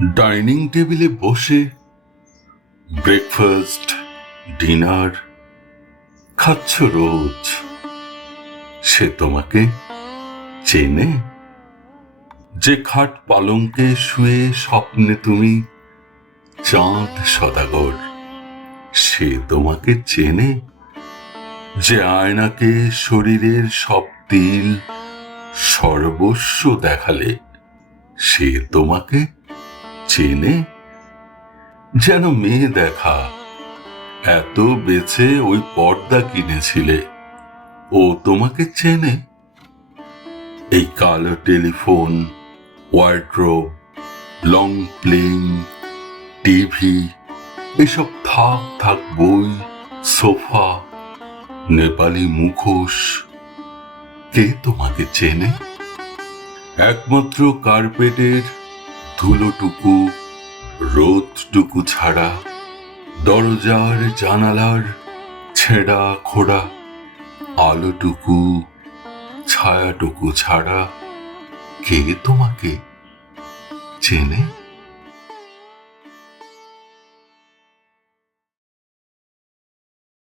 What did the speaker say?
Dining টেবিলে বসে breakfast dinner খাচ্ছ রোজ, সে তোমাকে চেনে? যে খাট পালঙ্কে শুয়ে স্বপ্নে তুমি চাঁদ সদাগর, সে তোমাকে চেনে? যে আয়নাকে শরীরের সব তিল সর্বস্ব দেখালে, সে তোমাকে চেনে? যেন মেয়ে দেখা, এত বেছে ওই পর্দা কিনেছিলে, ও তোমাকে চেনে? এই কালো telephone, wardrobe, long playing, TV, এসব থাক থাক বই, সোফা, নেপালি মুখোশ, কে তোমাকে চেনে? একমাত্র কার্পেটের ধুলোটুকু, রোদটুকু ছাড়া, দরজার জানালার ছেঁড়া খোড়া, আলোটুকু ছায়াটুকু ছাড়া, কে তোমাকে চেনে?